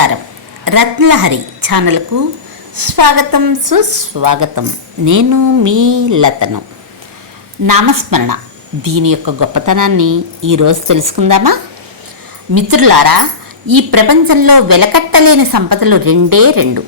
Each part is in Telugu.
నమస్కారం. రత్నలహరి ఛానల్కు స్వాగతం సుస్వాగతం. నేను మీ లతను. నామస్మరణ. దీని యొక్క గొప్పతనాన్ని ఈరోజు తెలుసుకుందామా? మిత్రులారా ఈ ప్రపంచంలో వెలకట్టలేని సంపదలు రెండే రెండు.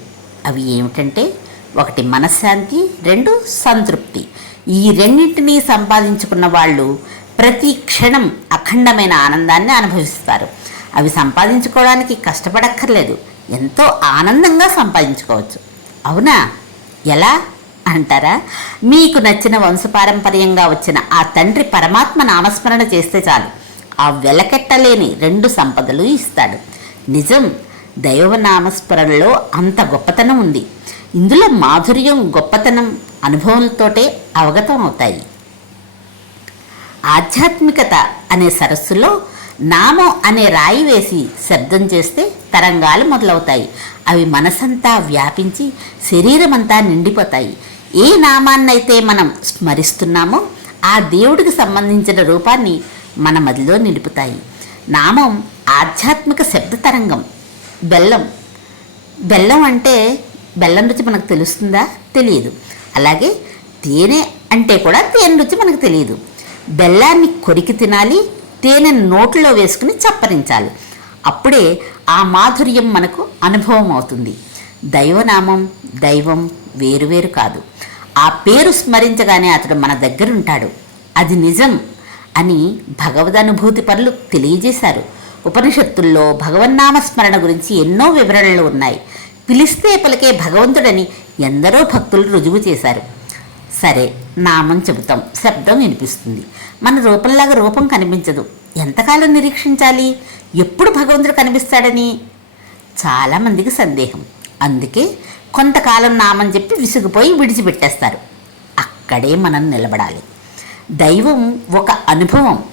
అవి ఏమిటంటే ఒకటి మనశ్శాంతి రెండు సంతృప్తి. ఈ రెండింటినీ సంపాదించుకున్న వాళ్ళు ప్రతి క్షణం అఖండమైన ఆనందాన్ని అనుభవిస్తారు. అవి సంపాదించుకోవడానికి కష్టపడక్కర్లేదు. ఎంతో ఆనందంగా సంపాదించుకోవచ్చు. అవునా? ఎలా? అంటారా? మీకు నచ్చిన వంశపారంపర్యంగా వచ్చిన ఆ తండ్రి పరమాత్మ నామస్మరణ చేస్తే చాలు. ఆ వెలకెట్టలేని రెండు సంపదలు ఇస్తాడు. నిజం దైవ నామస్మరణలో అంత గొప్పతనం ఉంది. ఇందులో మాధుర్యం గొప్పతనం అనుభవంతోటే అవగతం అవుతాయి ఆధ్యాత్మికత అనే సరస్సులో నామం అనే రాయి వేసి శబ్దం చేస్తే తరంగాలు మొదలవుతాయి. అవి మనసంతా వ్యాపించి శరీరమంతా నిండిపోతాయి. ఏ నామాన్నైతే మనం స్మరిస్తున్నామో ఆ దేవుడికి సంబంధించిన రూపాన్ని మన మదిలో నిలుపుతాయి. నామం ఆధ్యాత్మిక శబ్ద తరంగం. బెల్లం. బెల్లం అంటే బెల్లం రుచి మనకు తెలుస్తుందా? తెలియదు. అలాగే తేనె అంటే కూడా తేనె రుచి మనకు తెలియదు. బెల్లాన్ని కొరికి తినాలి తేనెను నోట్లో వేసుకుని చప్పరించాలి. అప్పుడే ఆ మాధుర్యం మనకు అనుభవం అవుతుంది. దైవనామం దైవం వేరువేరు కాదు. ఆ పేరు స్మరించగానే అతడు మన దగ్గరుంటాడు. అది నిజం అని భగవదనుభూతి పనులు తెలియజేశారు. ఉపనిషత్తుల్లో భగవన్నామ స్మరణ గురించి ఎన్నో వివరణలు ఉన్నాయి. పిలిస్తే పలికే భగవంతుడని ఎందరో భక్తులు రుజువు చేశారు. సరే నామం చెబుతాం. శబ్దం వినిపిస్తుంది. మన రూపంలాగా రూపం కనిపించదు. ఎంతకాలం నిరీక్షించాలి? ఎప్పుడు భగవంతుడు కనిపిస్తాడని? చాలామందికి సందేహం. అందుకే కొంతకాలం నామం చెప్పి విసిగిపోయి విడిచిపెట్టేస్తారు. అక్కడే మనం నిలబడాలి. దైవం ఒక అనుభవం.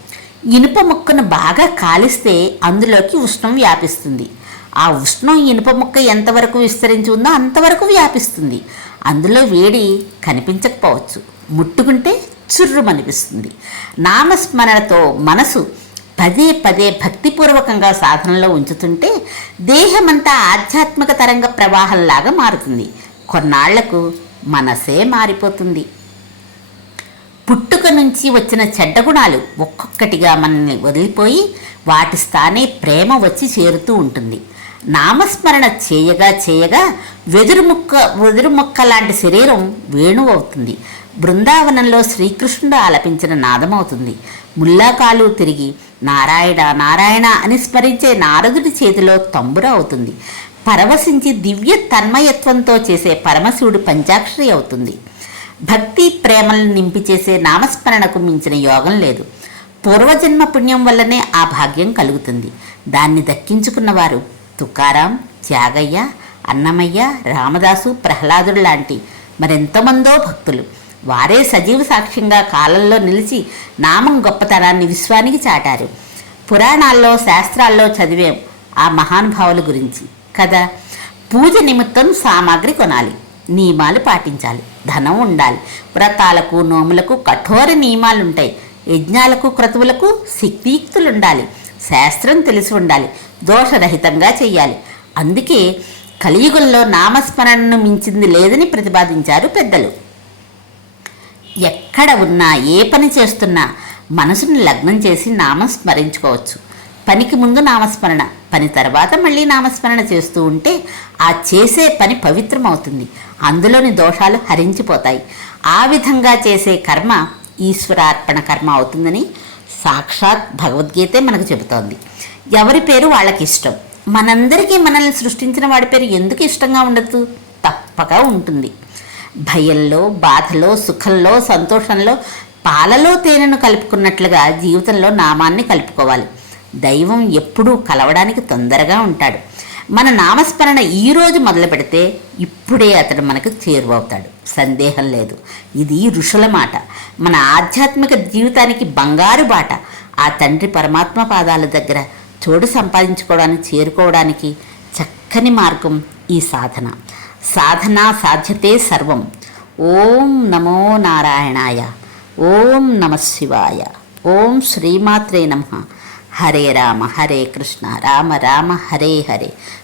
ఇనుప ముక్కను బాగా కాలిస్తే అందులోకి ఉష్ణం వ్యాపిస్తుంది. ఆ ఉష్ణం ఇనుప ముక్క ఎంతవరకు విస్తరించి ఉందో అంతవరకు వ్యాపిస్తుంది. అందులో వేడి కనిపించకపోవచ్చు. ముట్టుకుంటే చుర్రుమనిపిస్తుంది. నామస్మరణతో మనసు పదే పదే భక్తిపూర్వకంగా సాధనలో ఉంచుతుంటే దేహమంతా ఆధ్యాత్మిక తరంగ ప్రవాహంలాగా మారుతుంది. కొన్నాళ్ళకు మనసే మారిపోతుంది. పుట్టుక నుంచి వచ్చిన చెడ్డ గుణాలు ఒక్కొక్కటిగా మనల్ని వదిలిపోయి వాటి స్థానే ప్రేమ వచ్చి చేరుతూ ఉంటుంది. నామస్మరణ చేయగా చేయగా వెదురు ముక్క వెదురు మొక్క లాంటి శరీరం వేణువు అవుతుంది బృందావనంలో శ్రీకృష్ణుడు ఆలపించిన నాదమవుతుంది. ముల్లాకాలు తిరిగి నారాయణ నారాయణ అని స్మరించే నారదుడి చేతిలో తంబుర అవుతుంది పరవశించి దివ్య తన్మయత్వంతో చేసే పరమశివుడు పంచాక్షరి అవుతుంది. భక్తి ప్రేమలను నింపి చేసే నామస్మరణకు మించిన యోగం లేదు. పూర్వజన్మ పుణ్యం వల్లనే ఆ భాగ్యం కలుగుతుంది. దాన్ని దక్కించుకున్నవారు తుకారాం త్యాగయ్య అన్నమయ్య రామదాసు ప్రహ్లాదుడు లాంటి మరెంతమందో భక్తులు. వారే సజీవ సాక్ష్యంగా కాలంలో నిలిచి నామం గొప్పతనాన్ని విశ్వానికి చాటారు. పురాణాల్లో శాస్త్రాల్లో చదివాం ఆ మహానుభావుల గురించి. కదా? పూజ నిమిత్తం సామాగ్రి కొనాలి నియమాలు పాటించాలి ధనం ఉండాలి. వ్రతాలకు నోములకు కఠోర నియమాలు ఉంటాయి యజ్ఞాలకు క్రతువులకు శక్తియుక్తులు ఉండాలి శాస్త్రం తెలిసి ఉండాలి దోషరహితంగా చెయ్యాలి. అందుకే కలియుగంలో నామస్మరణను మించింది లేదని ప్రతిపాదించారు పెద్దలు. ఎక్కడ ఉన్నా ఏ పని చేస్తున్నా మనసుని లగ్నం చేసి నామం స్మరించుకోవచ్చు పనికి ముందు నామస్మరణ పని తర్వాత మళ్ళీ నామస్మరణ చేస్తూ ఉంటే ఆ చేసే పని పవిత్రమవుతుంది. అందులోని దోషాలు హరించిపోతాయి. ఆ విధంగా చేసే కర్మ ఈశ్వరార్పణ కర్మ అవుతుందని సాక్షాత్ భగవద్గీతే మనకు చెబుతోంది. ఎవరి పేరు వాళ్ళకి ఇష్టం మనందరికీ మనల్ని సృష్టించిన వాడి పేరు ఎందుకు ఇష్టంగా ఉండదు? తప్పక ఉంటుంది. భయంలో బాధలో సుఖంలో సంతోషంలో పాలలో తేనెను కలుపుకున్నట్లుగా జీవితంలో నామాన్ని కలుపుకోవాలి. దైవం ఎప్పుడూ కలవడానికి తొందరగా ఉంటాడు. మన నామస్మరణ ఈరోజు మొదలు పెడితే ఇప్పుడే అతడు మనకు చేరువవుతాడు. సందేహం లేదు. ఇది ఋషుల మాట. మన ఆధ్యాత్మిక జీవితానికి బంగారు బాట. ఆ తండ్రి పరమాత్మ పాదాల దగ్గర చోటు సంపాదించుకోవడానికి చేరుకోవడానికి చక్కని మార్గం ఈ సాధన. సాధన సాధ్యతే సర్వం. ఓం నమో నారాయణాయ. ఓం నమ శివాయ. ఓం శ్రీమాత్రే నమ. హరే రామ హరే కృష్ణ. రామ రామ హరే హరే.